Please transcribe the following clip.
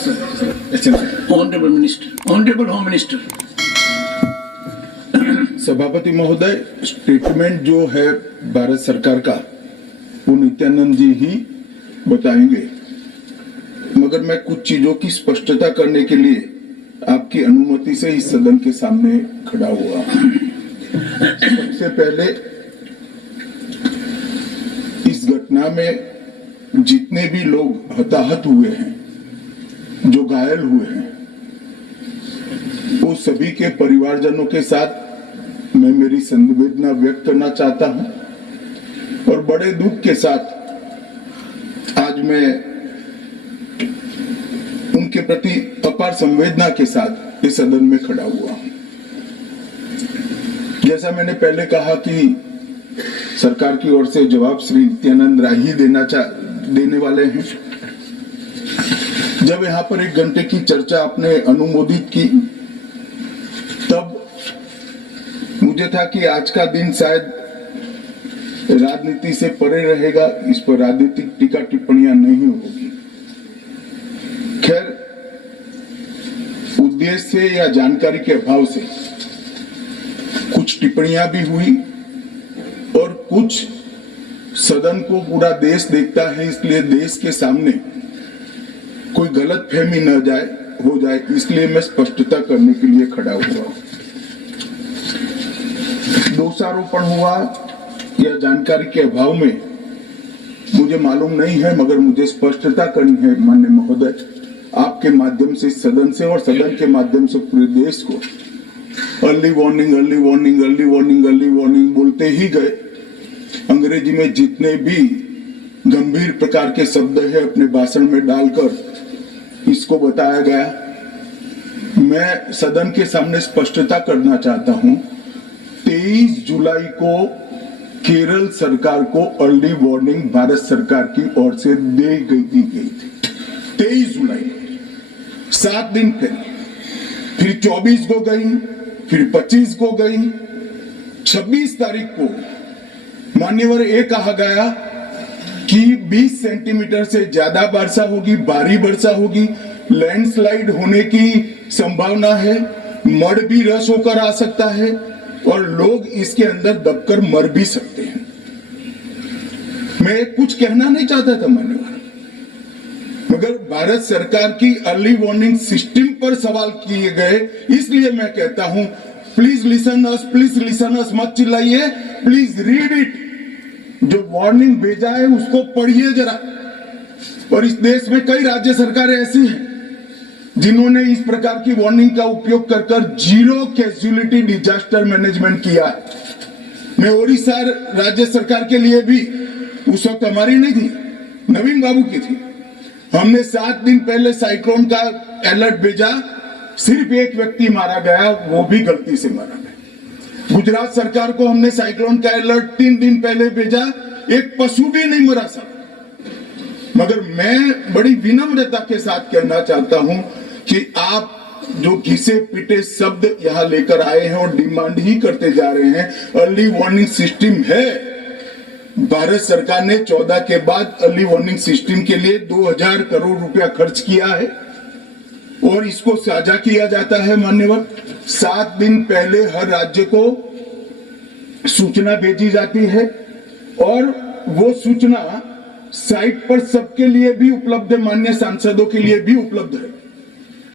Honorable Minister, Honorable Home Minister. सभापति महोदय, statement जो है भारत सरकार का वो नित्यानंद जी ही बताएंगे, मगर मैं कुछ चीजों की स्पष्टता करने के लिए आपकी अनुमति से इस सदन के सामने खड़ा हुआ। सबसे पहले इस घटना में जितने भी लोग हताहत हुए हैं, जो घायल हुए हैं, वो सभी के परिवारजनों के साथ मैं मेरी संवेदना व्यक्त करना चाहता हूं और बड़े दुख के साथ आज मैं उनके प्रति अपार संवेदना के साथ इस सदन में खड़ा हुआ हूं। जैसा मैंने पहले कहा कि सरकार की ओर से जवाब श्री नित्यानंद राय ही देने वाले हैं। जब यहाँ पर 1 घंटे की चर्चा आपने अनुमोदित की, तब मुझे था कि आज का दिन शायद राजनीति से परे रहेगा, इस पर राजनीतिक टीका टिप्पणियां नहीं होगी। खैर, उद्देश्य से या जानकारी के अभाव से कुछ टिप्पणियां भी हुई और कुछ सदन को पूरा देश देखता है, इसलिए देश के सामने कोई गलतफहमी न हो जाए, इसलिए मैं स्पष्टता करने के लिए खड़ा हुआ। दोषारोपण हुआ या जानकारी के अभाव में मुझे मालूम नहीं है, मगर मुझे स्पष्टता करनी है माननीय महोदय, आपके माध्यम से सदन से और सदन के माध्यम से पूरे देश को। Early warning, early warning, early warning, early warning बोलते ही गए। अंग्रेजी में जितने भी गंभीर प्रकार के शब्द है अपने भाषण में डालकर इसको बताया गया। मैं सदन के सामने स्पष्टता करना चाहता हूं, 23 जुलाई को केरल सरकार को अर्ली वार्निंग भारत सरकार की ओर से दी गई थी। 23 जुलाई, 7 दिन पहले, फिर 24 को गई, फिर 25 को गई, 26 तारीख को मान्यवर ये कहा गया कि 20 सेंटीमीटर से ज्यादा वर्षा होगी, भारी वर्षा होगी, लैंडस्लाइड होने की संभावना है, मड भी रस होकर आ सकता है और लोग इसके अंदर दबकर मर भी सकते हैं। मैं कुछ कहना नहीं चाहता था मान्यवर, मगर भारत सरकार की अर्ली वार्निंग सिस्टम पर सवाल किए गए, इसलिए मैं कहता हूं प्लीज लिसन अस, मत चिल्लाइए, प्लीज रीड इट। जो वार्निंग भेजा है उसको पढ़िए जरा। और इस देश में कई राज्य सरकारें ऐसी हैं जिन्होंने इस प्रकार की वार्निंग का उपयोग कर जीरो कैजुअलिटी डिजास्टर मैनेजमेंट किया है। मैं ओडिशा राज्य सरकार के लिए भी, उस वक्त हमारी नहीं थी, नवीन बाबू की थी, हमने 7 दिन पहले साइक्लोन का अलर्ट भेजा, सिर्फ 1 व्यक्ति मारा गया, वो भी गलती से मारा गया। गुजरात सरकार को हमने साइक्लोन का अलर्ट 3 दिन पहले भेजा, 1 पशु भी नहीं मरा सका। मगर मैं बड़ी विनम्रता के साथ कहना चाहता हूं कि आप जो घिसे पिटे शब्द यहां लेकर आए हैं और डिमांड ही करते जा रहे हैं, अर्ली वार्निंग सिस्टम है। भारत सरकार ने 14 के बाद अर्ली वार्निंग सिस्टम के लिए 2000 करोड़ रुपया खर्च किया है और इसको साझा किया जाता है मान्यवर। 7 दिन पहले हर राज्य को सूचना भेजी जाती है और वो सूचना साइट पर सबके लिए भी उपलब्ध है, माननीय सांसदों के लिए भी उपलब्ध है।